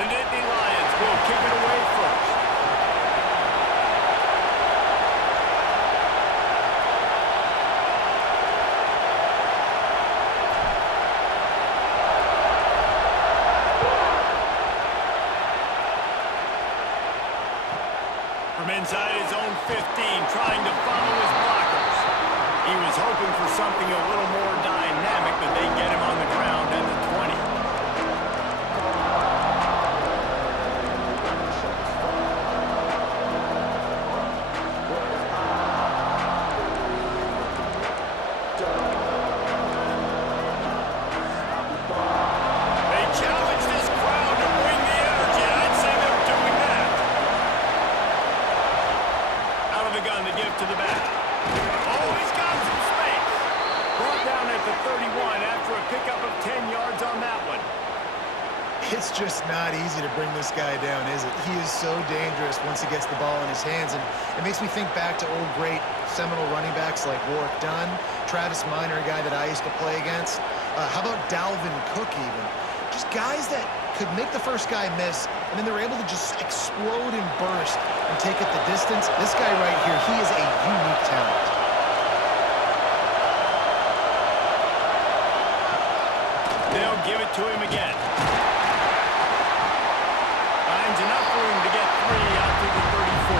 The Nittany Lions will kick it away first. From inside his own 15, trying to follow his blockers. He was hoping for something a little more dynamic, but they get him on the ground at the 20. They challenge this crowd to bring the energy, and I'd say they're doing that. Out of the gun to give to the back. Oh, he's got some space. Brought down at the 31 after a pickup of 10 yards on that one. It's just not easy to bring this guy down, is it? He is so dangerous once he gets the ball in his hands, and it makes me think back to old great seminal running backs like Warwick Dunn, Travis Minor, a guy that I used to play against. How about Dalvin Cook even? Just guys that could make the first guy miss, and then they're able to just explode and burst and take it the distance. This guy right here, he is a unique talent. They'll give it to him again. Finds enough room to get 3 out to the 34.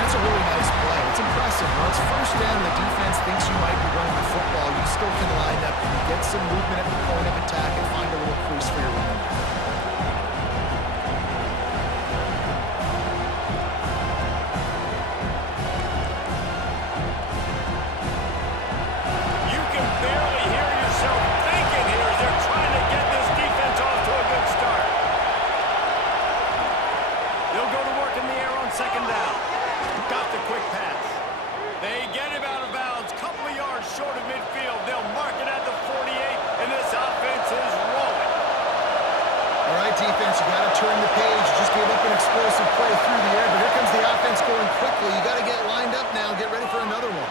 That's a really nice play. It's impressive. Once first down, the defense thinks you might be running the football. You still can line up and get some movement at the point of attack and find a little crease for your running back. You can barely hear yourself thinking here as they're trying to get this defense off to a good start. They'll go to work in the air on second down. Got the quick pass. They get him out of bounds, couple of yards short of midfield. They'll mark it at the 48, and this offense is rolling. All right, defense, you got to turn the page. You just gave up an explosive play through the air, but here comes the offense going quickly. You got to get lined up now. Get ready for another one.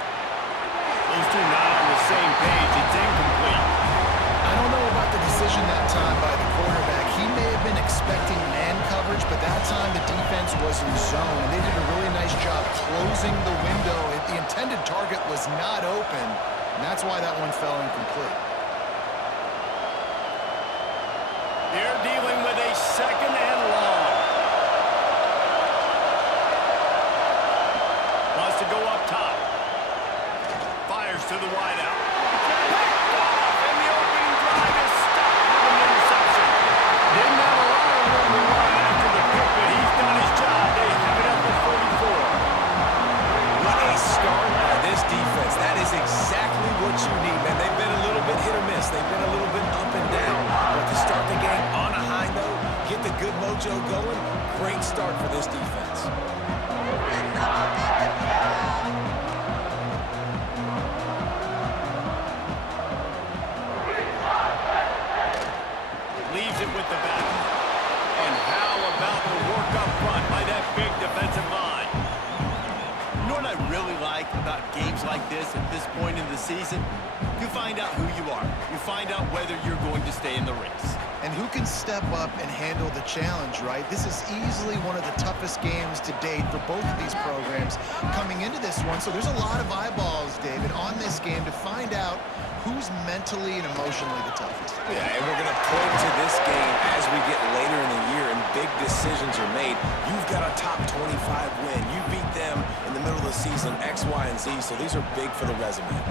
Those two not on the same page. It's incomplete. I don't know about the decision that time by the quarterback. He may have been expecting man coverage, but that time the defense was in zone, and they did a really nice job closing the window. The intended target was not open, and that's why that one fell incomplete. They're dealing with a second and long. Wants to go up top. Fires to the wideout. Picked off, and the opening drive is stopped with an interception. Didn't have a lot of room to run after the pick, but he's done his job. They have it up to 44. What a start by this defense. That is exactly what you need, man. They've been a little bit hit or miss. They've been a little bit up and down. But to start the game on a high note, get the good mojo going, great start for this defense. Leaves it with the back. And how about the work up front by that big defensive line? You know what I really like about games like this at this point in the season? You find out who you are. You find out whether you're going to stay in the race. And who can step up and handle the challenge, right? This is easily one of the toughest games to date for both of these programs coming into this one. So there's a lot of eyeballs, David, on this game to find out who's mentally and emotionally the toughest. Yeah, and we're going to point to this game as we get later in the year and big decisions are made. You've got a top 25 win. You beat them in the middle of the season, X, Y, and Z, so these are big for the resume.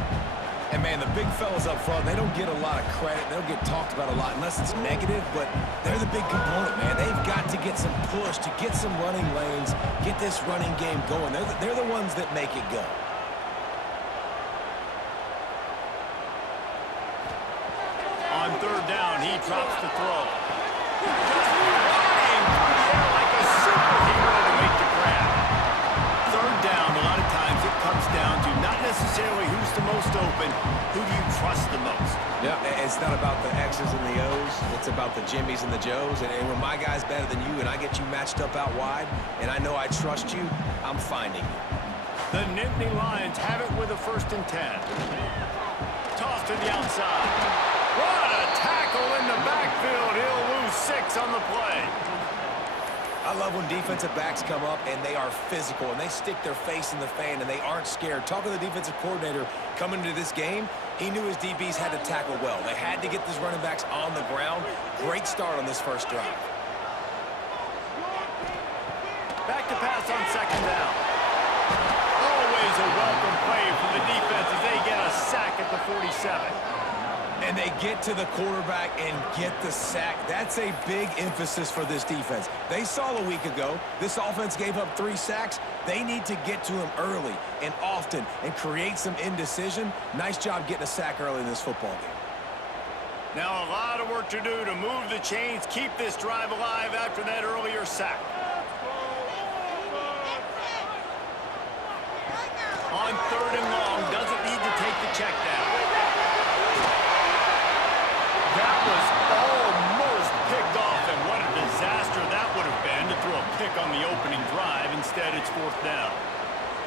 And, man, the big fellas up front, they don't get a lot of credit. They don't get talked about a lot unless it's negative, but they're the big component, man. They've got to get some push, to get some running lanes, get this running game going. They're the ones that make it go. On third down, he drops the throw. Just running through the air like a superhero to make the grab. Third down, a lot of times it comes down to not necessarily who's the most open, who do you trust the most? Yeah, it's not about the X's and the O's. It's about the Jimmys and the Joes. And when my guy's better than you and I get you matched up out wide and I know I trust you, I'm finding you. The Nittany Lions have it with a 1st and 10. Toss to the outside. What a tackle in the backfield. He'll lose 6 on the play. I love when defensive backs come up and they are physical and they stick their face in the fan and they aren't scared. Talking to the defensive coordinator coming into this game, he knew his DBs had to tackle well. They had to get these running backs on the ground. Great start on this first drive. Back to pass on second down. Always a welcome play from the defense as they get a sack at the 47. And they get to the quarterback and get the sack. That's a big emphasis for this defense. They saw a week ago, this offense gave up 3 sacks. They need to get to him early and often and create some indecision. Nice job getting a sack early in this football game. Now a lot of work to do to move the chains, keep this drive alive after that earlier sack. On third and long, doesn't need to take the check down. That was almost picked off, and what a disaster that would have been to throw a pick on the opening drive. Instead, it's fourth down.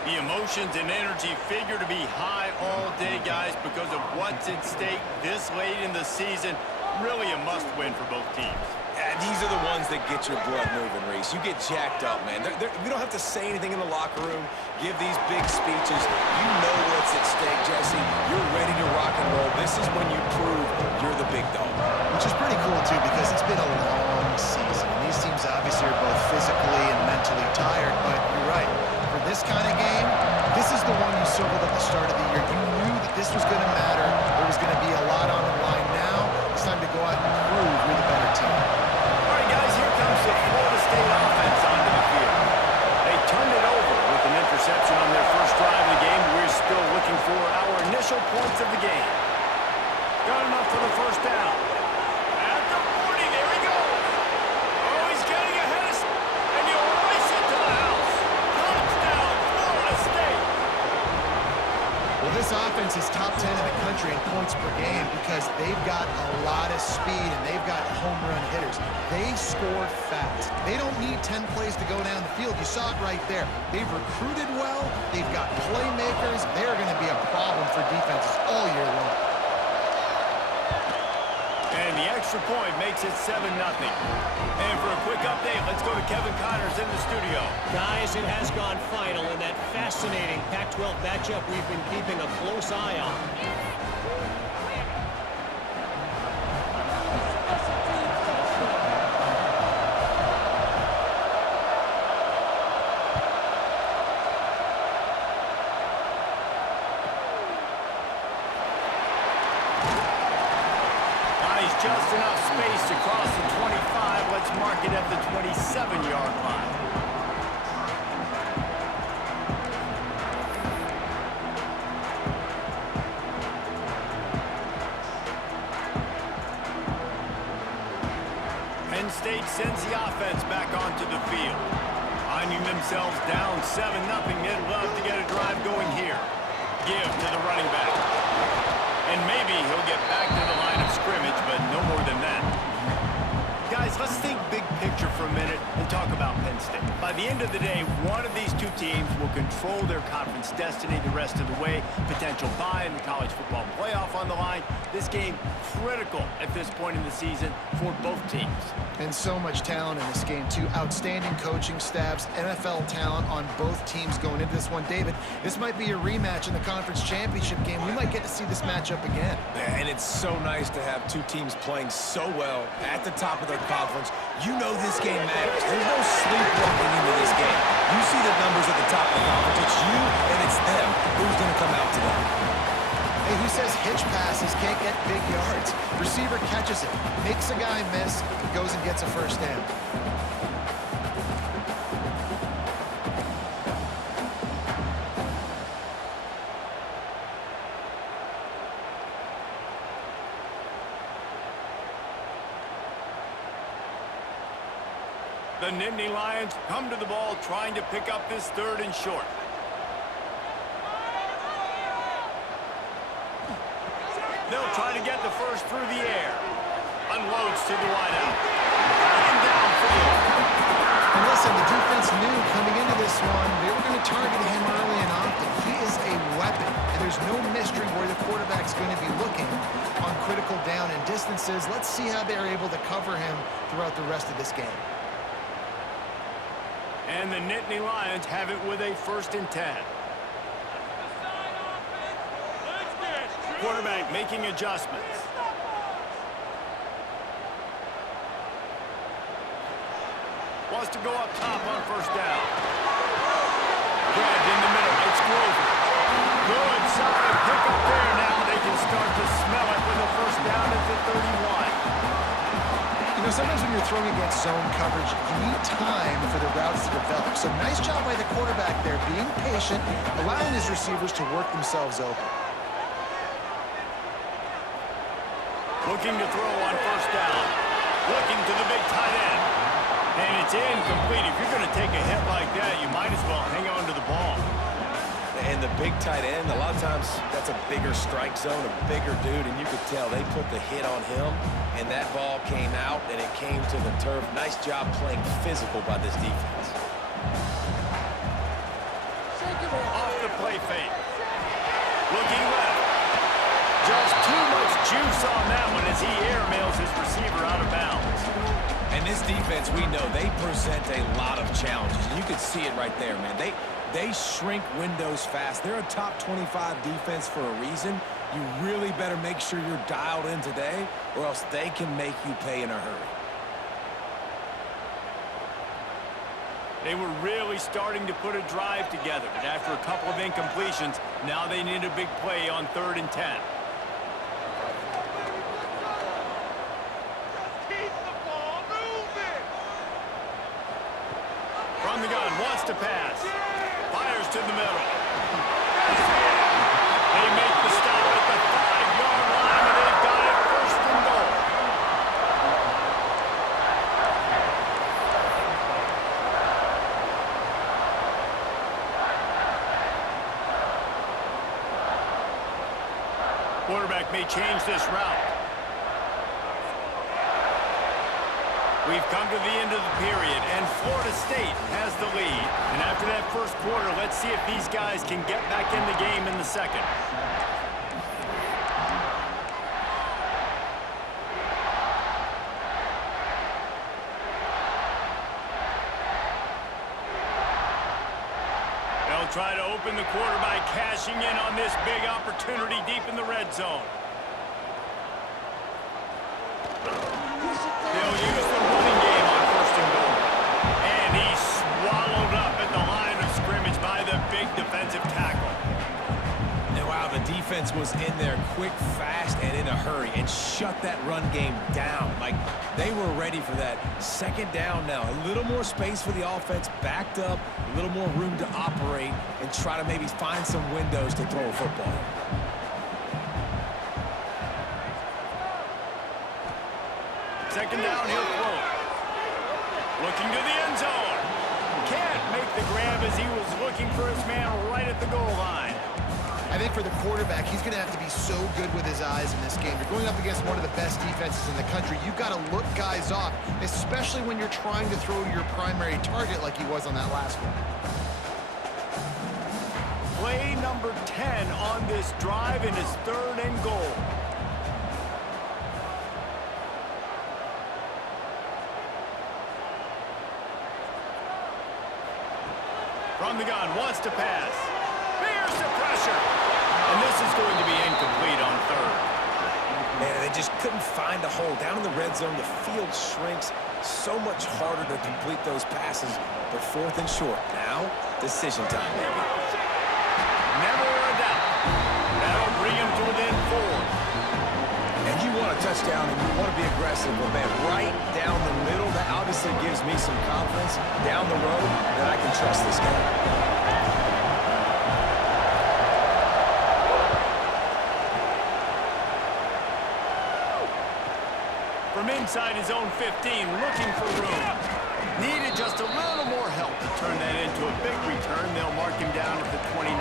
The emotions and energy figure to be high all day, guys, because of what's at stake this late in the season. Really a must-win for both teams. These are the ones that get your blood moving, Reese. You get jacked up, man. We don't have to say anything in the locker room, give these big speeches. You know what's at stake, Jesse. You're ready to rock and roll. This is when you prove you're the big dog. Which is pretty cool, too, because it's been a long season. And these teams obviously are both physically and mentally tired, but you're right. For this kind of game, this is the one you circled at the start of the year. You knew that this was going to matter. There was going to be a lot on the line. Now it's time to go out and prove you're the better team. All right, guys, here comes the Florida State offense onto the field. They turned it over with an interception on their first drive of the game. We're still looking for our initial points of the game. Got enough for the first down. At the 40, there he goes. Oh, he's getting ahead of us, and he'll race it to the house. Touchdown, Florida State. Well, this offense is top 10 in the country in points per game because they've got a lot of speed and they've got home run hitters. They score fast. They don't need 10 plays to go down the field. You saw it right there. They've recruited well. They've got playmakers. They're going to be a problem for defenses all year long. And the extra point makes it 7-0. And for a quick update, let's go to Kevin Connors in the studio. Guys, it has gone final in that fascinating Pac-12 matchup we've been keeping a close eye on. Just enough space to cross the 25. Let's mark it at the 27-yard line. Penn State sends the offense back onto the field. Finding themselves down 7-0, they'd love to get a drive going here. Give to the running back. And maybe he'll get back to the line of scrimmage, but no more than that. Guys, let's think big picture for a minute and talk about Penn State. By the end of the day, one of these two teams will control their conference destiny the rest of the way. Potential bye in the college football playoff on the line. This game critical at this point in the season for both teams. And so much talent in this game, too. Outstanding coaching staffs, NFL talent on both teams going into this one. David, this might be a rematch in the conference championship game. We might get to see this matchup again. Yeah, and it's so nice to have two teams playing so well at the top of their conference. You know this game matters. There's no sleepwalking into this game. You see the numbers at the top of the conference. It's you and it's them. Who's going to come out today? Hey, who says hitch passes can't get big yards? Receiver catches it, makes a guy miss, goes and gets a first down. The Nittany Lions come to the ball trying to pick up this third and short. They'll try to get the first through the air. Unloads to the wideout. And downfield. And listen, the defense knew coming into this one, they were going to target him early and often. He is a weapon, and there's no mystery where the quarterback's going to be looking on critical down and distances. Let's see how they're able to cover him throughout the rest of this game. And the Nittany Lions have it with a 1st and 10. Quarterback making adjustments. Wants to go up top on 1st down. Grabbed in the middle. It's Grover. Good, solid pickup there. Now they can start to smell it with a 1st down at the 31. You know, sometimes when you're throwing against zone coverage, you need time for the routes to develop. So nice job by the quarterback there, being patient, allowing his receivers to work themselves open. Looking to throw on 1st down. Looking to the big tight end. And it's incomplete. If you're going to take a hit like that, you might as well hang on to the ball. And the big tight end, a lot of times that's a bigger strike zone, a bigger dude, and you could tell they put the hit on him, and that ball came out, and it came to the turf. Nice job playing physical by this defense. Off the play fake. Looking left. Just too much juice on that one as he airmails his receiver out of bounds. And this defense, we know, they present a lot of challenges. And you can see it right there, man. They shrink windows fast. They're a top 25 defense for a reason. You really better make sure you're dialed in today, or else they can make you pay in a hurry. They were really starting to put a drive together, but after a couple of incompletions, now they need a big play on 3rd and 10. From the gun, wants to pass. Fires to the middle. They make the stop at the 5-yard line, and they've got it 1st and goal. Quarterback may change this route. We've come to the end of the period, and Florida State has the lead. And after that 1st quarter, let's see if these guys can get back in the game in the 2nd. They'll try to open the quarter by cashing in on this big opportunity deep in the red zone. They'll use the running game on 1st and goal. And he's swallowed up at the line of scrimmage by the big defensive tackle. And wow, the defense was in there quick, fast, and in a hurry, and shut that run game down. Like, they were ready for that. 2nd down now. A little more space for the offense, backed up, a little more room to operate, and try to maybe find some windows to throw a football. 2nd down, he'll throw. Looking to the end zone. Can't make the grab as he was looking for his man right at the goal line. I think for the quarterback, he's going to have to be so good with his eyes in this game. You're going up against one of the best defenses in the country. You've got to look guys off, especially when you're trying to throw to your primary target like he was on that last one. Play number 10 on this drive, and it's 3rd and goal. From the gun, wants to pass. Bears the pressure. And this is going to be incomplete on 3rd. Man, they just couldn't find a hole. Down in the red zone, the field shrinks. So much harder to complete those passes. But 4th and short. Now, decision time, baby. Never a doubt. That'll bring him to within 4. And you want a touchdown and you want to be aggressive, but man, right down the middle, that obviously gives me some confidence down the road that I can trust this guy. From inside his own 15, looking for room. Needed just a little more help to turn that into a big return. They'll mark him down at the 29.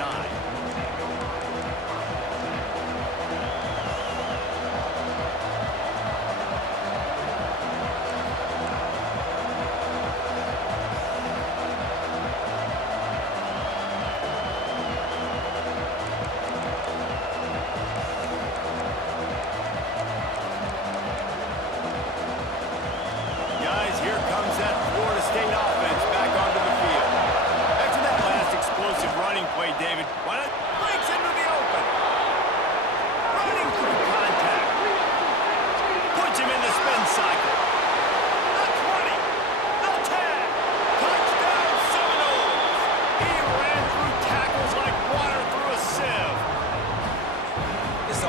Guys, here comes that Florida State offense back onto the field.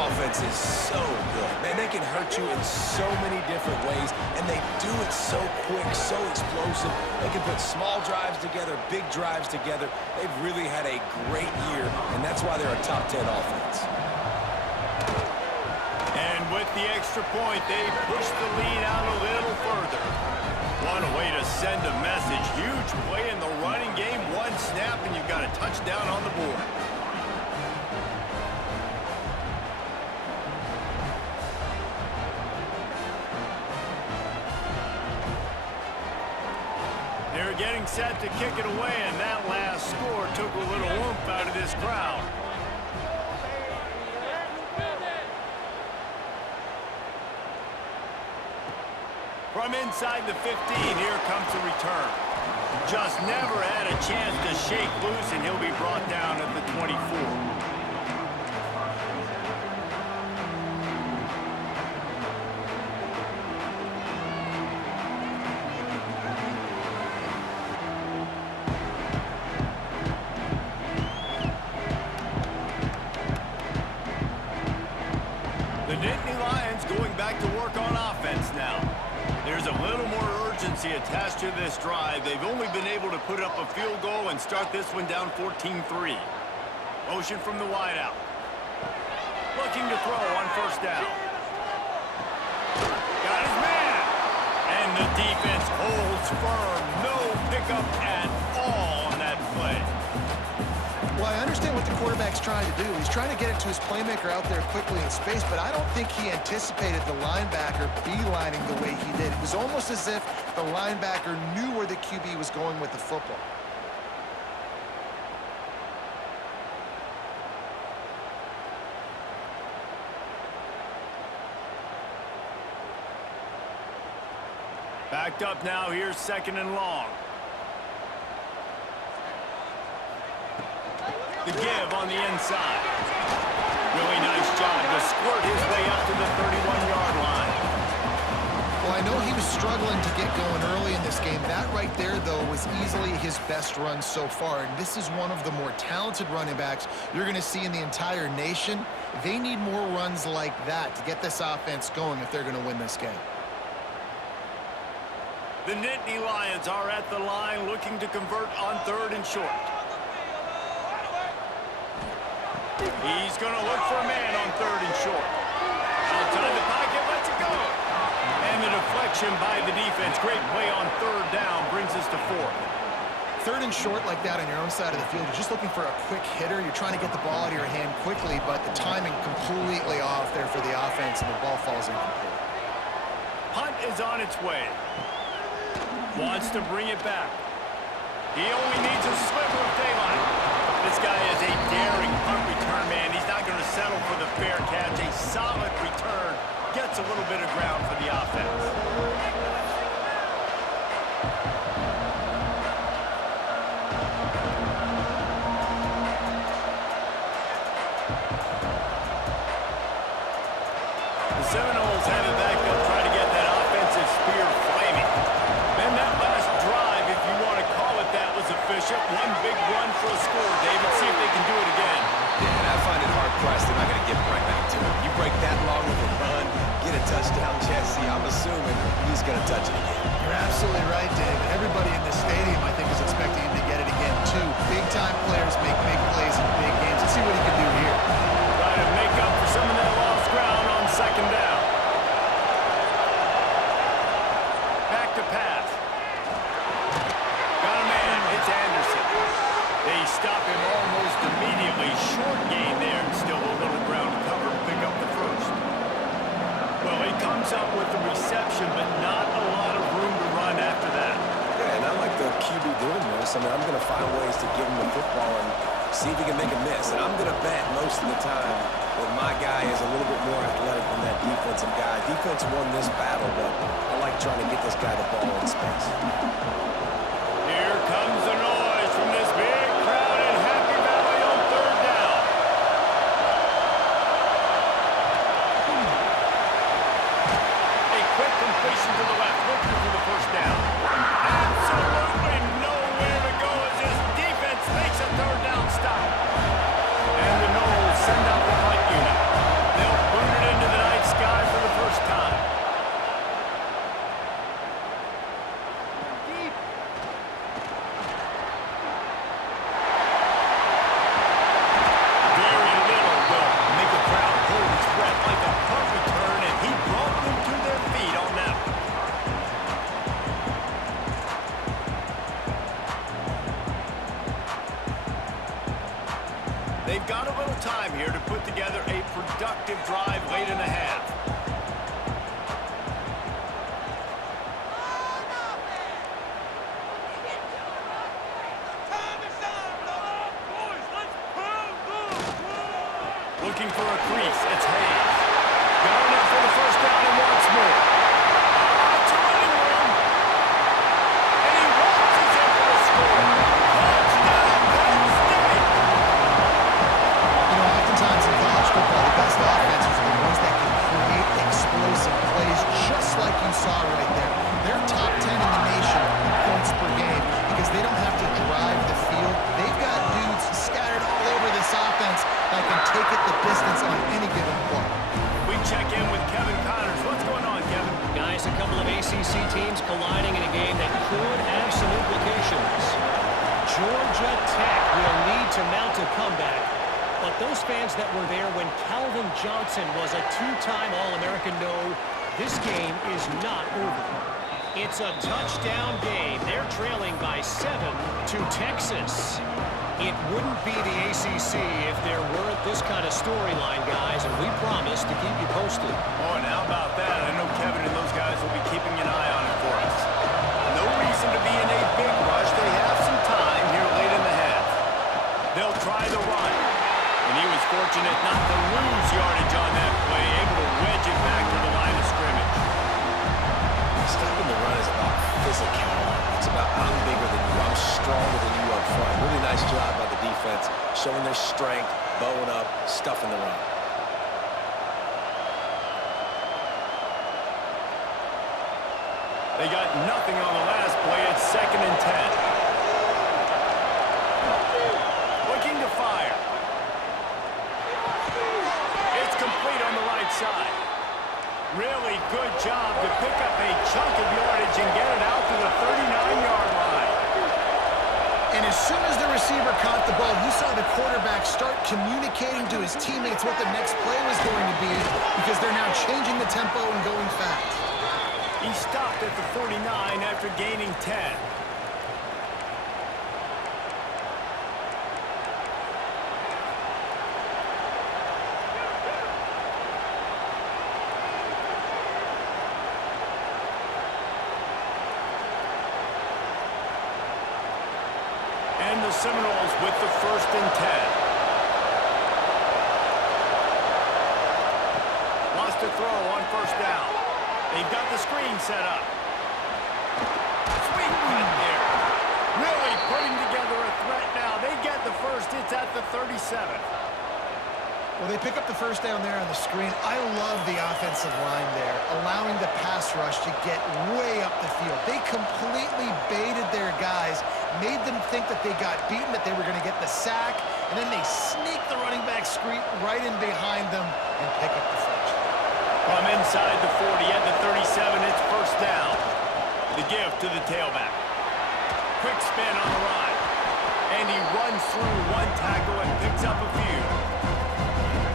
offense is so good. Man, they can hurt you in so many different ways, and they do it so quick, so explosive. They can put small drives together, big drives together. They've really had a great year, and that's why they're a top 10 offense. And with the extra point, they push the lead out a little further. What a way to send a message. Huge play in the running game. One snap, and you've got a touchdown on the board. They're getting set to kick it away, and that last score took a little oomph out of this crowd. From inside the 15, here comes the return. Just never had a chance to shake loose, and he'll be brought down at the 24. The Nittany Lions going back to work on offense now. There's a little more urgency attached to this drive. They've only been able to put up a field goal and start this one down 14-3. Motion from the wideout. Looking to throw on first down. Got his man. And the defense holds firm. No pickup at all on that play. Well, I understand what the quarterback's trying to do. He's trying to get it to his playmaker out there quickly in space, but I don't think he anticipated the linebacker beelining the way he did. It was almost as if the linebacker knew where the QB was going with the football. Backed up now. Here's second and long. The give on the inside. Really nice job to squirt his way up to the 31-yard line. Well, I know he was struggling to get going early in this game. That right there, though, was easily his best run so far. And this is one of the more talented running backs you're going to see in the entire nation. They need more runs like that to get this offense going if they're going to win this game. The Nittany Lions are at the line looking to convert on third and short. He's going to look for a man on third and short. Outside the pocket, lets it go. And the deflection by the defense. Great play on third down brings us to fourth. Third and short like that on your own side of the field, you're just looking for a quick hitter. You're trying to get the ball out of your hand quickly, but the timing completely off there for the offense, and the ball falls incomplete. Punt is on its way. Wants to bring it back. He only needs a sliver of daylight. This guy is a daring punt return man. He's not going to settle for the fair catch. A solid return. Gets a little bit of ground for the offense. The Seminoles have it back up, trying to get that offensive spear flaming. Then that last drive, if you want to call it that, was efficient. One big run for a score. David, see if they can do it again. Yeah, and I find it hard-pressed. They're not going to give it right back to him. You break that long of a run, get a touchdown, Jesse, I'm assuming he's going to touch it again. You're absolutely right, David. Everybody in this stadium, I think, is expecting him to get it again, too. Big-time players make big plays in big games. Let's see what he can do here. Trying to make up for some of that lost ground on second down. Back to pass. Got a man. It's Anderson. They stop him almost immediately. Short gain there, and still a little ground to cover to pick up the first. Well, he comes up with the reception, but not a lot of room to run after that. Yeah, and I like the QB doing this. I mean, I'm going to find ways to give him the football and see if he can make a miss. And I'm going to bet most of the time that my guy is a little bit more athletic than that defensive guy. Defense won this battle, but I like trying to get this guy the ball in space. Here comes the noise from this big crowd in Happy Valley on third down. A quick completion to the left, looking for the first down. Absolutely nowhere to go as this defense makes a third down stop. And the Noles send out the punt unit. They'll ACC teams colliding in a game that could have some implications. Georgia Tech will need to mount a comeback, but those fans that were there when Calvin Johnson was a two-time All-American know this game is not over. It's a touchdown game. They're trailing by 7 to Texas. It wouldn't be the ACC if there weren't this kind of storyline, guys, and we promise to keep you posted. Oh, and how about that? I know Kevin and those guys will be keeping an eye on it for us. No reason to be in a big rush. They have some time here late in the half. They'll try the run. And he was fortunate not to lose yardage on that play, able to wedge it back to the line of scrimmage. Stopping the run is about physicality. It's about I'm bigger than you, I'm stronger than you up front. Really nice job by the defense, showing their strength, bowing up, stuffing the run. They got nothing on the last play. It's 2nd and 10. Looking to fire. It's complete on the right side. Really good job to pick up a chunk of yardage and get it out to the 39-yard line. And as soon as the receiver caught the ball, you saw the quarterback start communicating to his teammates what the next play was going to be because they're now changing the tempo and going fast. He stopped at the 49 after gaining 10. And the Seminoles with the 1st and 10. Wants to throw on 1st down. They've got the screen set up. Sweet cut there. Really putting together a threat now. They get the first. It's at the 37. Well, they pick up the 1st down there on the screen. I love the offensive line there, allowing the pass rush to get way up the field. They completely baited their guys, made them think that they got beaten, that they were going to get the sack, and then they sneak the running back screen right in behind them and pick up the first. From inside the 40 at the 37, it's 1st down. The give to the tailback. Quick spin on the ride. And he runs through one tackle and picks up a few.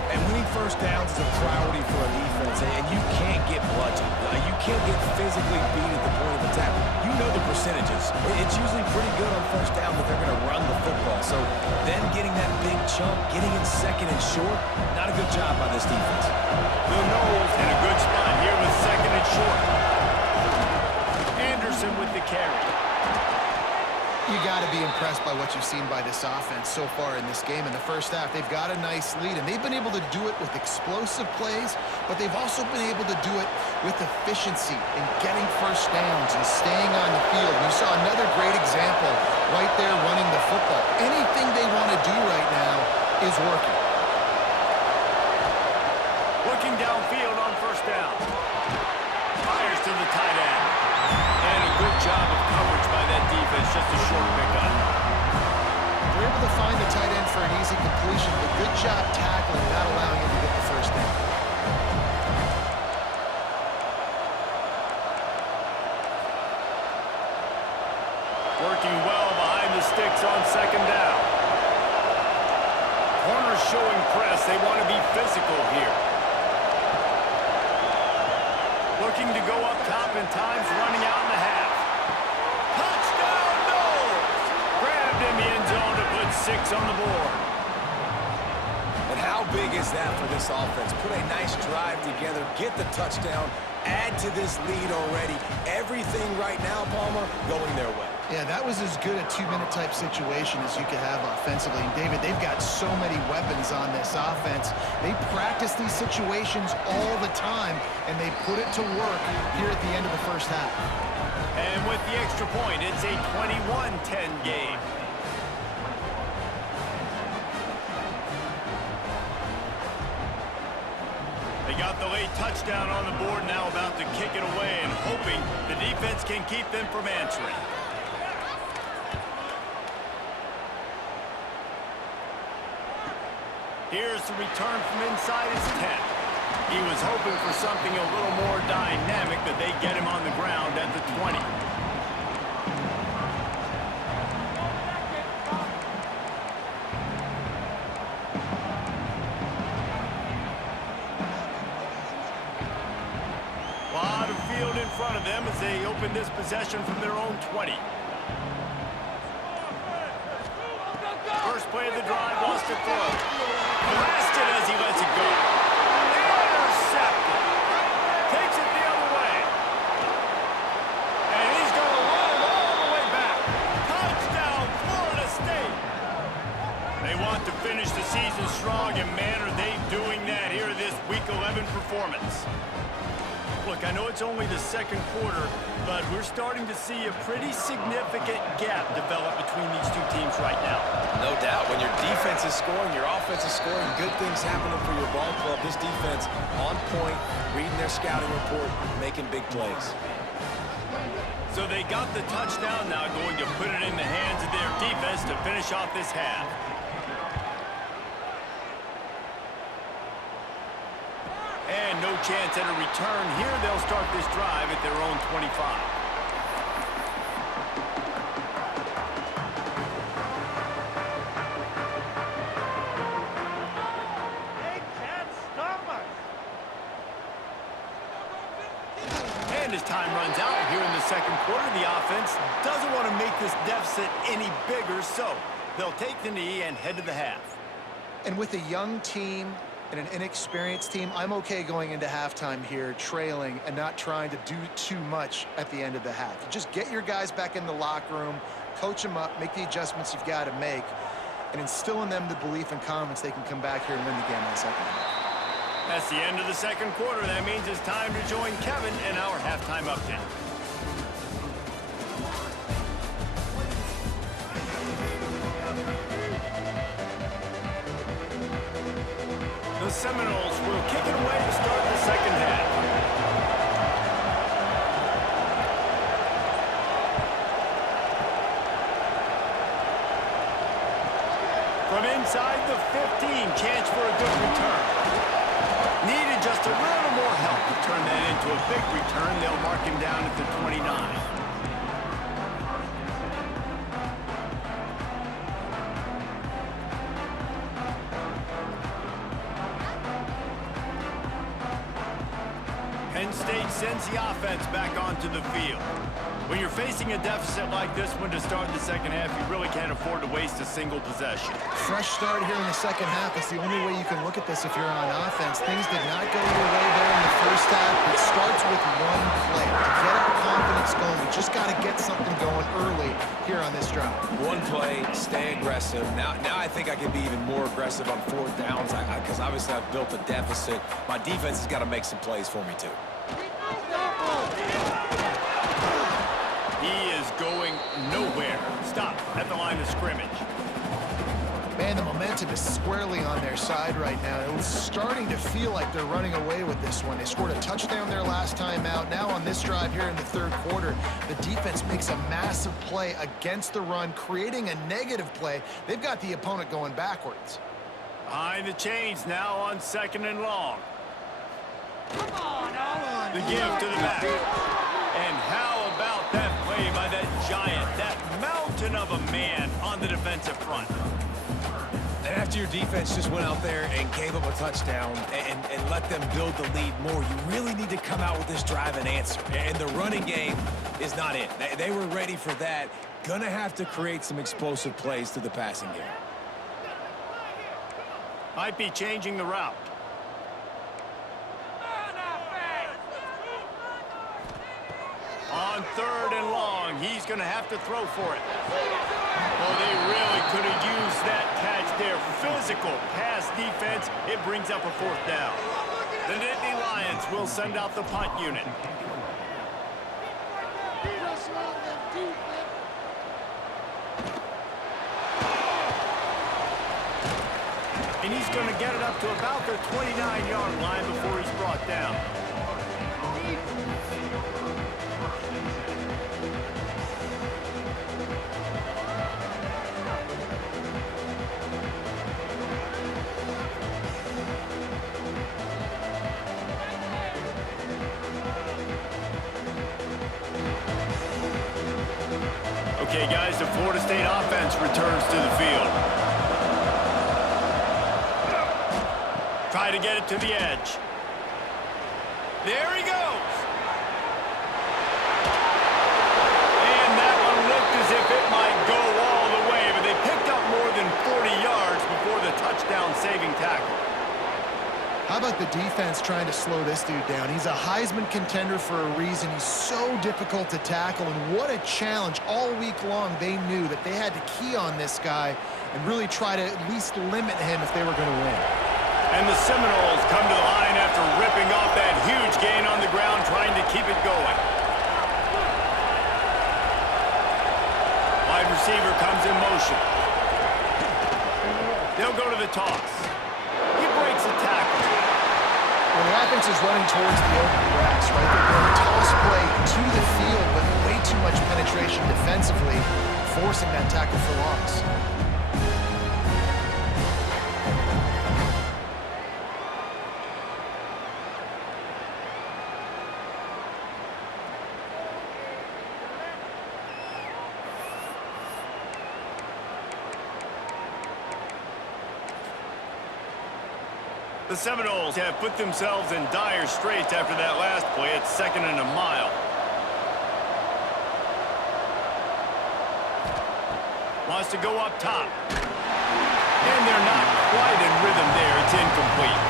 And winning 1st downs is a priority for a defense, and you can't get bludgeoned. You can't get physically beat at the point of attack. You know the percentages. It's usually pretty good on 1st down that they're going to run the football. So then getting that big chunk, getting in 2nd and short, not a good job by this defense. The Noles in a good spot here with 2nd and short. Anderson with the carry. You got to be impressed by what you've seen by this offense so far in this game. In the 1st half, they've got a nice lead, and they've been able to do it with explosive plays, but they've also been able to do it with efficiency in getting 1st downs and staying on the field. You saw another great example right there running the football. Anything they want to do right now is working. Looking downfield on 1st down. Fires to the tight end. And a good job of coverage by that defense, just a short pickup. They're able to find the tight end for an easy completion, but good job tackling, not allowing him to get the 1st down. Working well behind the sticks on 2nd down. Corners showing press. They want to be physical here. Looking to go up top in times, running out in the half. Touchdown, Noles! Grabbed in the end zone to put 6 on the board. And how big is that for this offense? Put a nice drive together, get the touchdown, add to this lead already. Everything right now, Palmer, going their way. Yeah, that was as good a 2-minute type situation as you could have offensively. And David, they've got so many weapons on this offense. They practice these situations all the time, and they put it to work here at the end of the 1st half. And with the extra point, it's a 21-10 game. They got the late touchdown on the board, now about to kick it away and hoping the defense can keep them from answering. Here's the return from inside his 10. He was hoping for something a little more dynamic, but they get him on the ground at the 20. Lot of field in front of them as they open this possession from their own 20. First play of the drive, wants to throw. Blasted as he lets it go. Intercepted. Takes it the other way. And he's going to run it all the way back. Touchdown, Florida State. They want to finish the season strong, and man, are they doing that here in this Week 11 performance. Look, I know it's only the second quarter, but we're starting to see a pretty significant gap develop between these two teams right now. No doubt. When your defense is scoring, your offense is scoring, good things happening for your ball club. This defense on point, reading their scouting report, making big plays. So they got the touchdown, now going to put it in the hands of their defense to finish off this half. And no chance at a return here. They'll start this drive at their own 25. They can't stop us. And as time runs out here in the second quarter, the offense doesn't want to make this deficit any bigger, so they'll take the knee and head to the half. And with a young team and an inexperienced team, I'm okay going into halftime here, trailing and not trying to do too much at the end of the half. Just get your guys back in the locker room, coach them up, make the adjustments you've got to make, and instill in them the belief and confidence they can come back here and win the game in the second half. That's the end of the second quarter. That means it's time to join Kevin in our halftime update. The Seminoles will kick it away to start the second half. From inside the 15, chance for a good return. Needed just a little more help to turn that into a big return. They'll mark him down at the 29. Penn State sends the offense back onto the field. When you're facing a deficit like this one to start the second half, you really can't afford to waste a single possession. Fresh start here in the second half. It's the only way you can look at this if you're on offense. Things did not go your way there in the first half. It starts with one play. To get our confidence going, we just got to get something going early here on this drive. One play, stay aggressive. Now I think I can be even more aggressive on fourth downs because obviously I've built a deficit. My defense has got to make some plays for me too. He is going nowhere. Stop at the line of scrimmage. Man, the momentum is squarely on their side right now. It was starting to feel like they're running away with this one. They scored a touchdown their last time out. Now on this drive here in the third quarter, the defense makes a massive play against the run, creating a negative play. They've got the opponent going backwards. Behind the chains now on second and long. Come on, Alan. The give to the back. And how about that play by that giant, that mountain of a man on the defensive front? And after your defense just went out there and gave up a touchdown and let them build the lead more, you really need to come out with this drive and answer. And the running game is not it. They were ready for that. Gonna have to create some explosive plays through the passing game. Might be changing the route. On third and long, he's going to have to throw for it. Oh, they really could have used that catch there. Physical pass defense. It brings up a fourth down. The Nittany Lions will send out the punt unit. And he's going to get it up to about the 29-yard line before he's brought down. Okay, guys, the Florida State offense returns to the field. Try to get it to the edge. There he goes. And that one looked as if it might go all the way, but they picked up more than 40 yards before the touchdown-saving tackle. How about the defense trying to slow this dude down? He's a Heisman contender for a reason. He's so difficult to tackle, and what a challenge. All week long, they knew that they had to key on this guy and really try to at least limit him if they were going to win. And the Seminoles come to the line after ripping off that huge gain on the ground, trying to keep it going. Wide receiver comes in motion. They'll go to the toss. He breaks a tackle. Well, the offense is running towards the open grass, right? They're going to toss play to the field, but way too much penetration defensively, forcing that tackle for loss. The Seminoles have put themselves in dire straits after that last play. It's 2nd and a mile. Wants to go up top. And they're not quite in rhythm there. It's incomplete.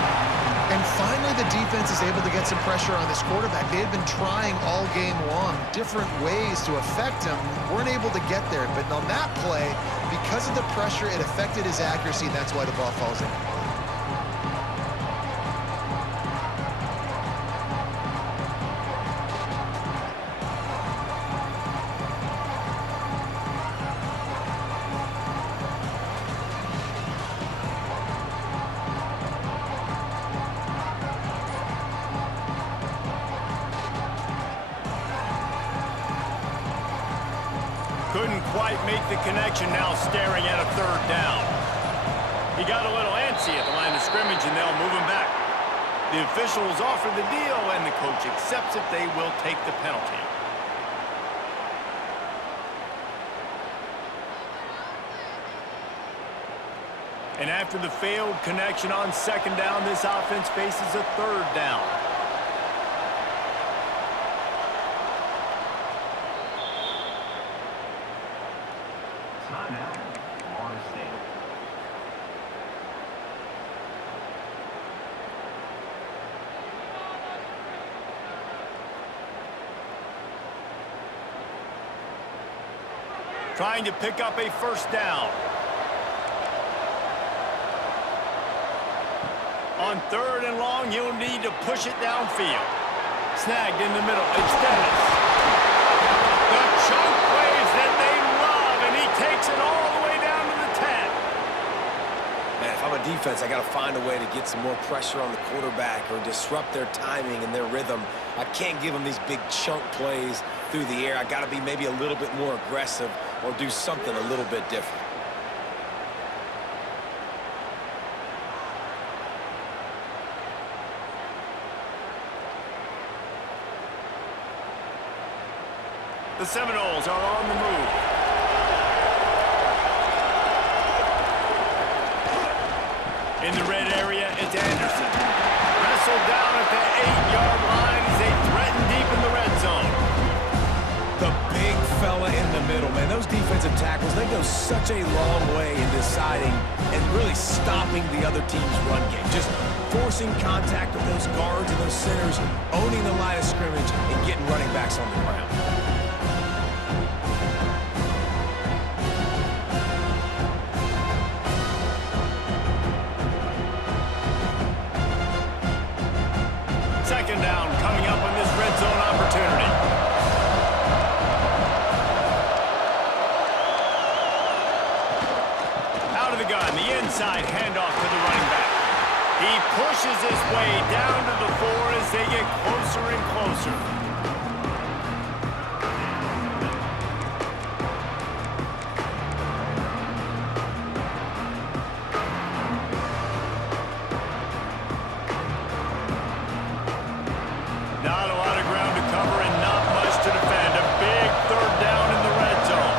And finally, the defense is able to get some pressure on this quarterback. They had been trying all game long different ways to affect him. Weren't able to get there. But on that play, because of the pressure, it affected his accuracy, and that's why the ball falls in. Couldn't quite make the connection, now staring at a 3rd down. He got a little antsy at the line of scrimmage, and they'll move him back. The officials offer the deal, and the coach accepts it. They will take the penalty. And after the failed connection on 2nd down, this offense faces a 3rd down. Trying to pick up a 1st down. On 3rd and long, you'll need to push it downfield. Snagged in the middle. It's Dennis. The chunk plays that they love, and he takes it all the way down to the 10. Man, if I'm a defense, I got to find a way to get some more pressure on the quarterback or disrupt their timing and their rhythm. I can't give them these big chunk plays through the air. I got to be maybe a little bit more aggressive or do something a little bit different. The Seminoles are on the move. In the red area, it's Anderson. Wrestled down at the 8-yard line as they threaten deep in the red zone. The big fella in the middle, man. Those defensive tackles, they go such a long way in deciding and really stopping the other team's run game. Just forcing contact with those guards and those centers, owning the line of scrimmage, and getting running backs on the ground. Second down coming up on this red zone opportunity. Out of the gun, the inside handoff to the running back. He pushes his way down to the 4 as they get closer and closer. Not a lot of ground to cover and not much to defend. A big 3rd down in the red zone.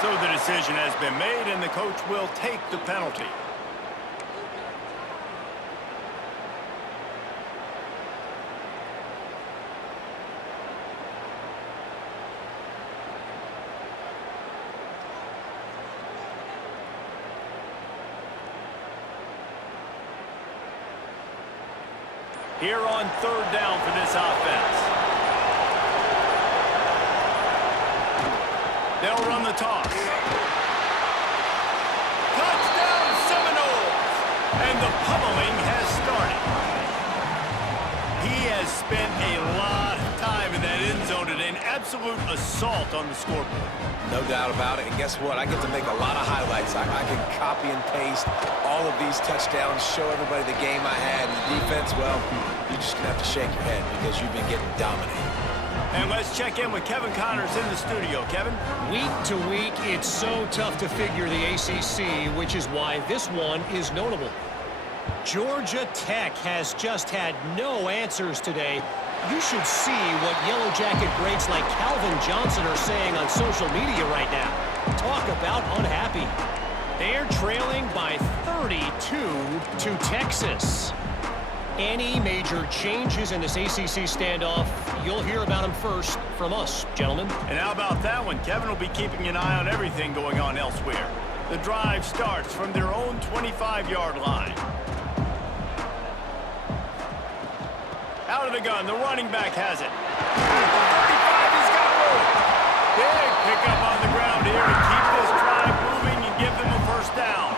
So the decision has been made, and the coach will take the penalty. Here on third down for this offense. They'll run the toss. Touchdown Seminoles! And the pummeling has started. He has spent a lot of time in that end zone and an absolute assault on the scoreboard. No doubt about it. And guess what? I get to make a lot of highlights. I can copy and paste all of these touchdowns, show everybody the game I had. And the defense, well, you're just going to have to shake your head because you've been getting dominated. And let's check in with Kevin Connors in the studio. Kevin? Week to week, it's so tough to figure the ACC, which is why this one is notable. Georgia Tech has just had no answers today. You should see what Yellow Jacket greats like Calvin Johnson are saying on social media right now. Talk about unhappy. They're trailing by 32 to Texas. Any major changes in this ACC standoff, you'll hear about them first from us, gentlemen. And how about that one? Kevin will be keeping an eye on everything going on elsewhere. The drive starts from their own 25-yard line. Out of the gun, the running back has it. At the 35, he's got room. Big pickup on the ground here to keep this drive moving and give them a first down.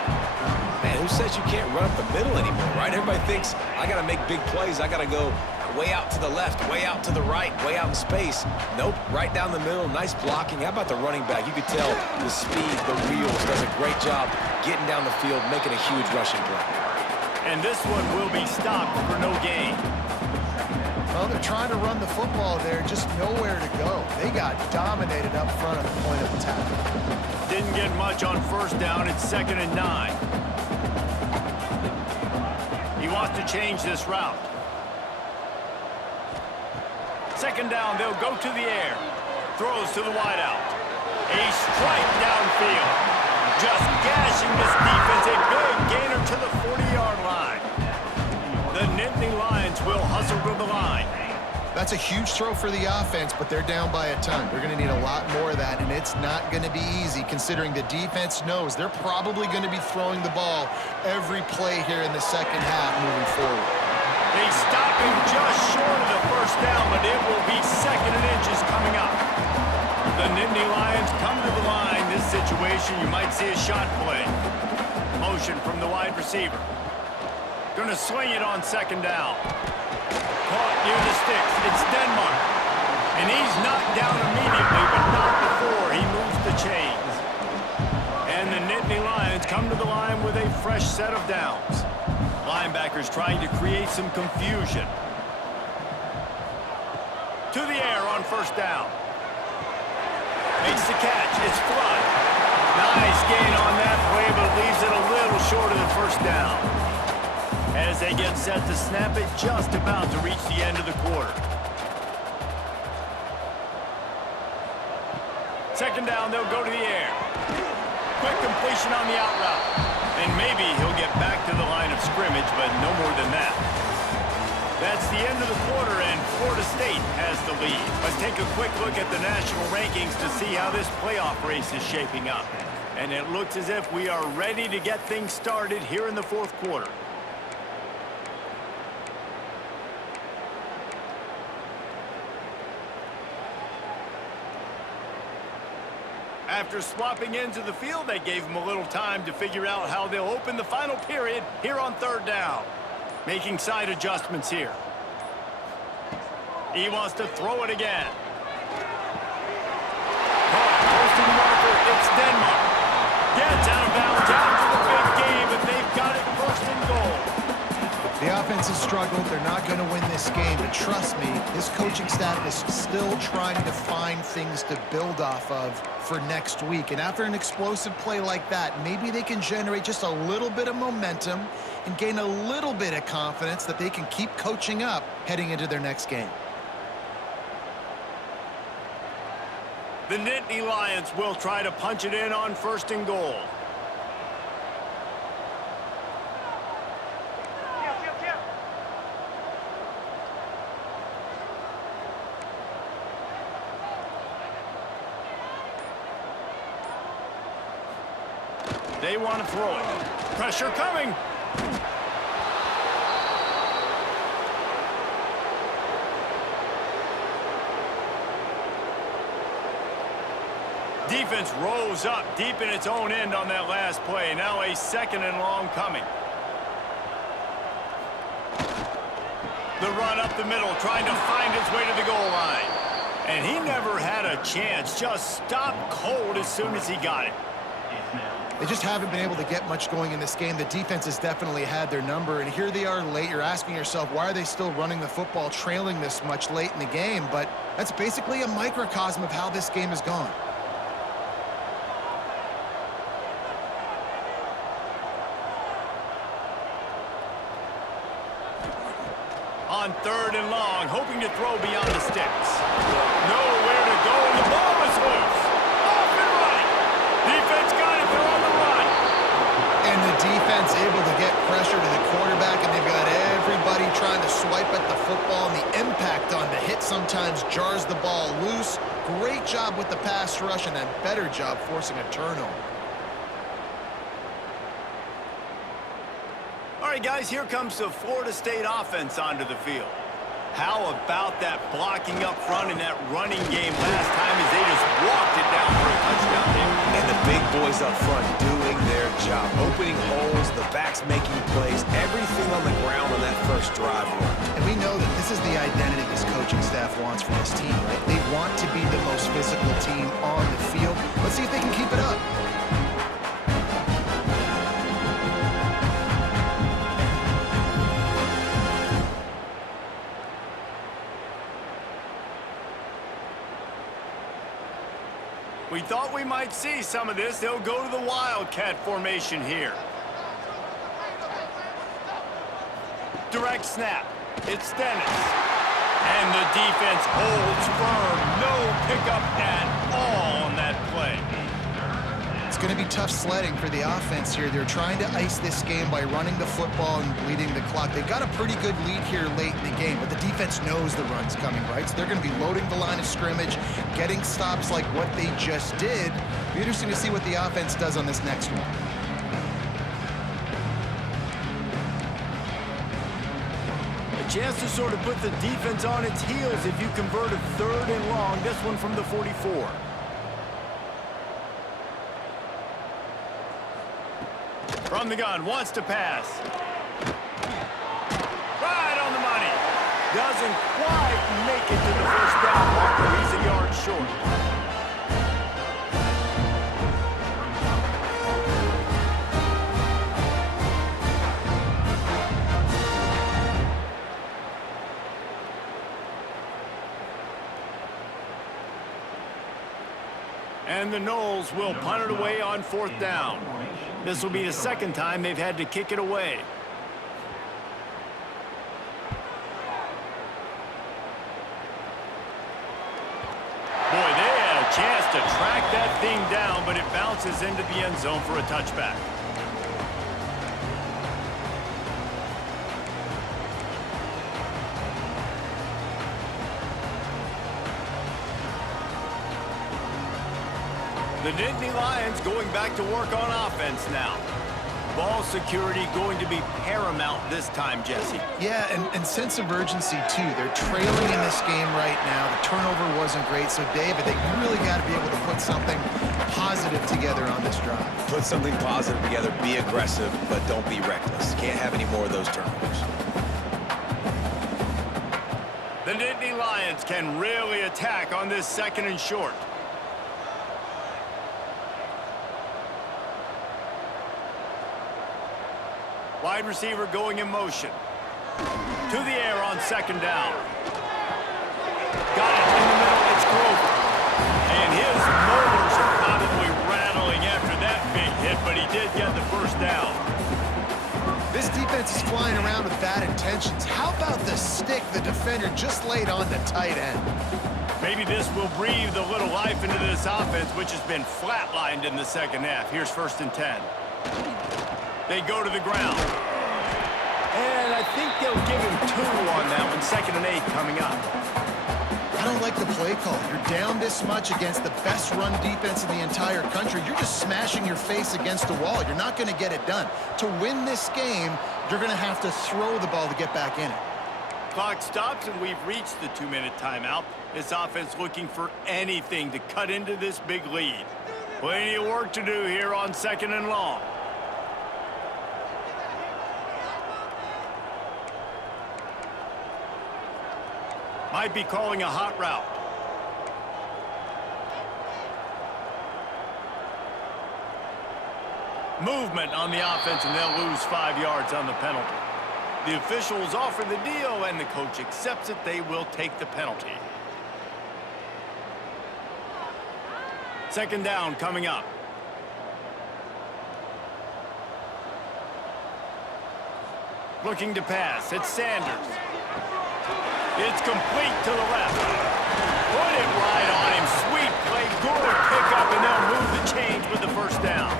Man, who says you can't run up the middle anymore, right? Everybody thinks I got to make big plays. I got to go way out to the left, way out to the right, way out in space. Nope, right down the middle. Nice blocking. How about the running back? You could tell the speed, the wheels, does a great job getting down the field, making a huge rushing play. And this one will be stopped for no gain. Well, they're trying to run the football there, just nowhere to go. They got dominated up front at the point of attack. Didn't get much on first down. It's 2nd and 9. He wants to change this route. 2nd down, they'll go to the air. Throws to the wideout. A strike downfield. Just gashing this defense. A big gainer to the 40-yard line. The Nittany Lions will hustle to the line. That's a huge throw for the offense, but they're down by a ton. They're going to need a lot more of that, and it's not going to be easy considering the defense knows they're probably going to be throwing the ball every play here in the second half moving forward. They stop him just short of the first down, but it will be 2nd and inches coming up. The Nittany Lions come to the line. This situation, you might see a shot play. Motion from the wide receiver. Going to swing it on 2nd down. Caught near the sticks. It's Denmark. And he's knocked down immediately, but not before he moves the chains. And the Nittany Lions come to the line with a fresh set of downs. Linebackers trying to create some confusion. To the air on first down. Makes the catch. It's Flood. Nice gain on that play, but leaves it a little short of the first down. As they get set to snap it, just about to reach the end of the quarter. 2nd down, they'll go to the air. Quick completion on the out route. And maybe he'll get back to the line of scrimmage, but no more than that. That's the end of the quarter, and Florida State has the lead. Let's take a quick look at the national rankings to see how this playoff race is shaping up. And it looks as if we are ready to get things started here in the 4th quarter. After swapping ends of the field, they gave him a little time to figure out how they'll open the final period here on 3rd down. Making side adjustments here. He wants to throw it again. Close to the marker, it's Denmark. Gets out of bounds after the big game, but they've got it 1st and goal. The offense has struggled. They're not going to win this game, but trust me, this coaching staff is still trying to find things to build off of for next week. And after an explosive play like that, maybe they can generate just a little bit of momentum and gain a little bit of confidence that they can keep coaching up heading into their next game. The Nittany Lions will try to punch it in on 1st and goal. They want to throw it. Pressure coming. Defense rose up deep in its own end on that last play. Now a 2nd and long coming. The run up the middle, trying to find his way to the goal line. And he never had a chance. Just stopped cold as soon as he got it. They just haven't been able to get much going in this game. The defense has definitely had their number, and here they are late. You're asking yourself, why are they still running the football, trailing this much late in the game? But that's basically a microcosm of how this game has gone. On 3rd and long, hoping to throw beyond the sticks. Nowhere to go, and the ball is loose. Off and running. Defense got it. They're on the run. And the defense able to get pressure to the quarterback, and they've got everybody trying to swipe at the football, and the impact on the hit sometimes jars the ball loose. Great job with the pass rush, and a better job forcing a turnover. All right, guys, here comes the Florida State offense onto the field. How about that blocking up front in that running game last time as they just walked it down for a touchdown there. And the big boys up front doing their job. Opening holes, the backs making plays, everything on the ground on that first drive run. And we know that this is the identity this coaching staff wants for this team, right? They want to be the most physical team on the field. Let's see if they can keep it up. We thought we might see some of this. They'll go to the Wildcat formation here. Direct snap. It's Dennis. And the defense holds firm. No pickup at all on that play. It's going to be tough sledding for the offense here. They're trying to ice this game by running the football and bleeding the clock. They've got a pretty good lead here late in the game, but the defense knows the run's coming, right? So they're going to be loading the line of scrimmage, getting stops like what they just did. Be interesting to see what the offense does on this next one. A chance to sort of put the defense on its heels if you convert a 3rd and long. This one from the 44. From the gun, wants to pass. Right on the money. Doesn't quite make it to the 1st down marker. He's a yard short. And the Noles will punt it away on 4th down. This will be the 2nd time they've had to kick it away. Boy, they had a chance to track that thing down, but it bounces into the end zone for a touchback. The Nittany Lions going back to work on offense now. Ball security going to be paramount this time, Jesse. Yeah, and sense of urgency, too. They're trailing in this game right now. The turnover wasn't great, so, David, they really got to be able to put something positive together on this drive. Put something positive together, be aggressive, but don't be reckless. Can't have any more of those turnovers. The Nittany Lions can really attack on this 2nd and short. Wide receiver going in motion. To the air on 2nd down. Got it in the middle. It's Grover. And his motors are probably rattling after that big hit, but he did get the 1st down. This defense is flying around with bad intentions. How about the stick the defender just laid on the tight end? Maybe this will breathe a little life into this offense, which has been flatlined in the second half. Here's 1st and 10. They go to the ground. And I think they'll give him 2 on that one. 2nd and 8 coming up. I don't like the play call. You're down this much against the best run defense in the entire country. You're just smashing your face against the wall. You're not going to get it done. To win this game, you're going to have to throw the ball to get back in it. Clock stops, and we've reached the 2-minute timeout. This offense looking for anything to cut into this big lead. Plenty of work to do here on 2nd and long. Might be calling a hot route. Movement on the offense, and they'll lose 5 yards on the penalty. The officials offer the deal, and the coach accepts it. They will take the penalty. 2nd down coming up. Looking to pass. It's Sanders. It's complete to the left. Put it right on him. Sweet play. Good pickup, and they'll move the chains with the 1st down.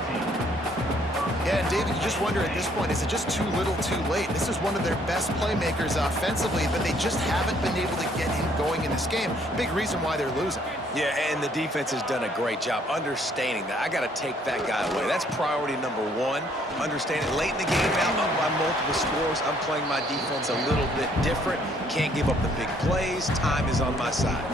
Yeah, and David, you just wonder at this point, is it just too little too late? This is one of their best playmakers offensively, but they just haven't been able to get him going in this game. Big reason why they're losing. Yeah, and the defense has done a great job understanding that. I got to take that guy away. That's priority number 1. Understanding late in the game now, up by multiple scores, I'm playing my defense a little bit different. Can't give up the big plays. Time is on my side.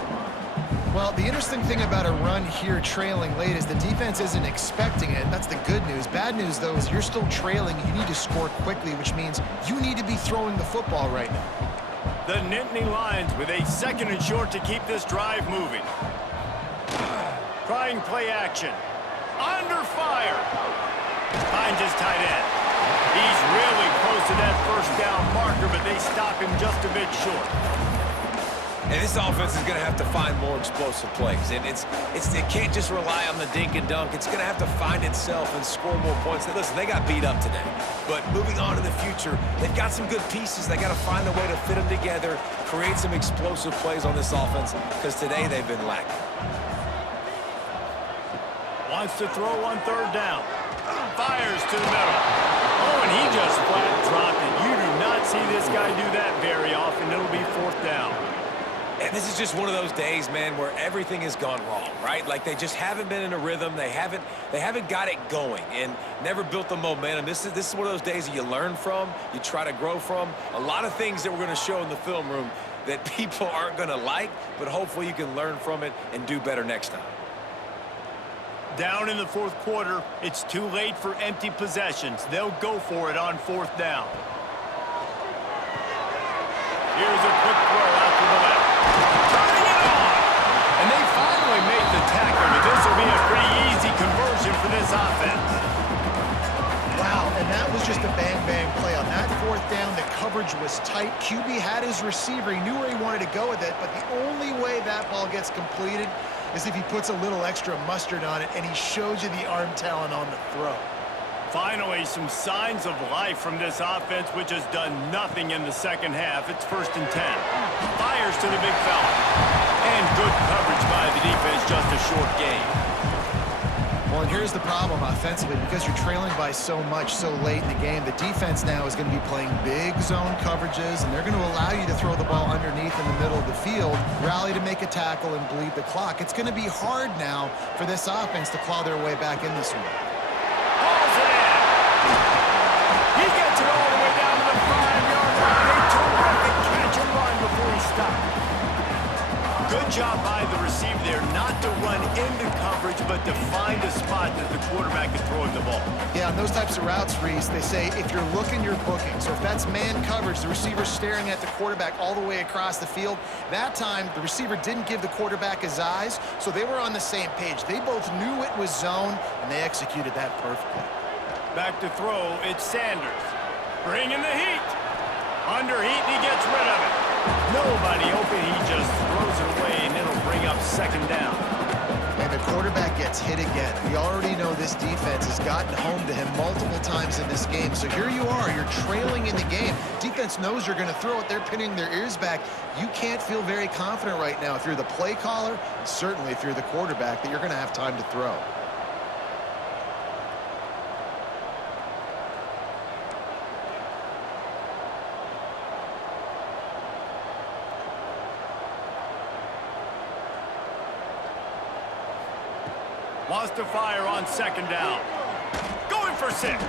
Well, the interesting thing about a run here trailing late is the defense isn't expecting it. That's the good news. Bad news, though, is you're still trailing. You need to score quickly, which means you need to be throwing the football right now. The Nittany Lions with a 2nd and short to keep this drive moving. Trying play action. Under fire. Finds his tight end. He's really close to that 1st down marker, but they stop him just a bit short. And this offense is going to have to find more explosive plays. And it can't just rely on the dink and dunk. It's going to have to find itself and score more points. Listen, they got beat up today. But moving on in the future, they've got some good pieces. They got to find a way to fit them together, create some explosive plays on this offense, because today they've been lacking. Wants to throw on 3rd down. Fires to the middle. Oh, and he just flat dropped it. You do not see this guy do that very often. It'll be 4th down. And this is just one of those days, man, where everything has gone wrong, right? Like they just haven't been in a rhythm. They haven't got it going and never built the momentum. This is one of those days that you learn from, you try to grow from. A lot of things that we're going to show in the film room that people aren't going to like, but hopefully you can learn from it and do better next time. Down in the 4th quarter, it's too late for empty possessions. They'll go for it on 4th down. Here's a quick throw out to the left. Turning it on! And they finally make the tackle, but this will be a pretty easy conversion for this offense. Wow, and that was just a bang-bang play. On that 4th down, the coverage was tight. QB had his receiver. He knew where he wanted to go with it, but the only way that ball gets completed is if he puts a little extra mustard on it, and he shows you the arm talent on the throw. Finally, some signs of life from this offense, which has done nothing in the 2nd half. It's 1st and 10. Fires to the big fella. And good coverage by the defense, just a short gain. Well, and here's the problem offensively. Because you're trailing by so much so late in the game, the defense now is going to be playing big zone coverages, and they're going to allow you to throw the ball underneath in the middle of the field, rally to make a tackle, and bleed the clock. It's going to be hard now for this offense to claw their way back in this one. Balls it in. He gets it all the way down to the 5-yard line. A terrific catch and run before he stopped. Good job by the receiver there not to run into coverage, but to find a spot that the quarterback can throw the ball. Yeah, on those types of routes, Reese, they say if you're looking, you're booking. So if that's man coverage, the receiver's staring at the quarterback all the way across the field. That time, the receiver didn't give the quarterback his eyes, so they were on the same page. They both knew it was zone, and they executed that perfectly. Back to throw, it's Sanders. Bringing the heat. Under heat, and he gets rid of it. Nobody open, he just throws it away, and it'll bring up 2nd down. And the quarterback gets hit again. We already know this defense has gotten home to him multiple times in this game. So here you are, you're trailing in the game. Defense defense knows you're going to throw it. They're pinning their ears back. You can't feel very confident right now if you're the play caller, and certainly if you're the quarterback, that you're going to have time to throw. Wants to fire on second down. Going for 6. Touchdown,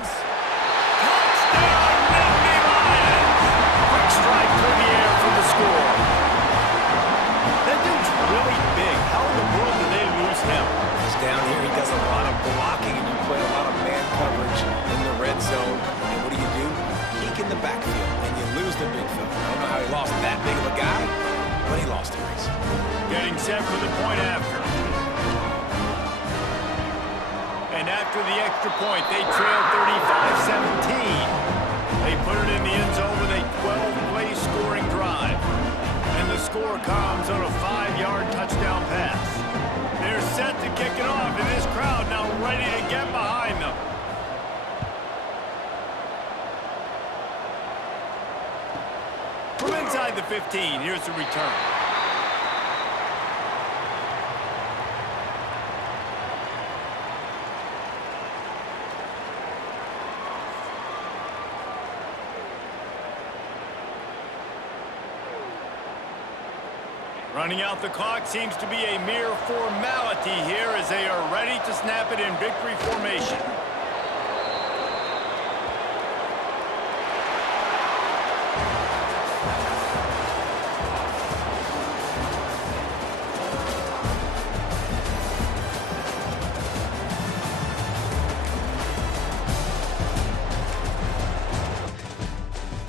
Nittany Lions! Quick strike through the air for the score. That dude's really big. How in the world did they lose him? He's down here. He does a lot of blocking, and you play a lot of man coverage in the red zone. And what do? Peek in the backfield, and you lose the big fella. I don't know how he lost that big of a guy, but he lost the race. Getting set for the point after. And after the extra point, they trail 35-17. They put it in the end zone with a 12-play scoring drive. And the score comes on a 5-yard touchdown pass. They're set to kick it off, and this crowd now ready to get behind them. From inside the 15, here's the return. Running out the clock seems to be a mere formality here as they are ready to snap it in victory formation.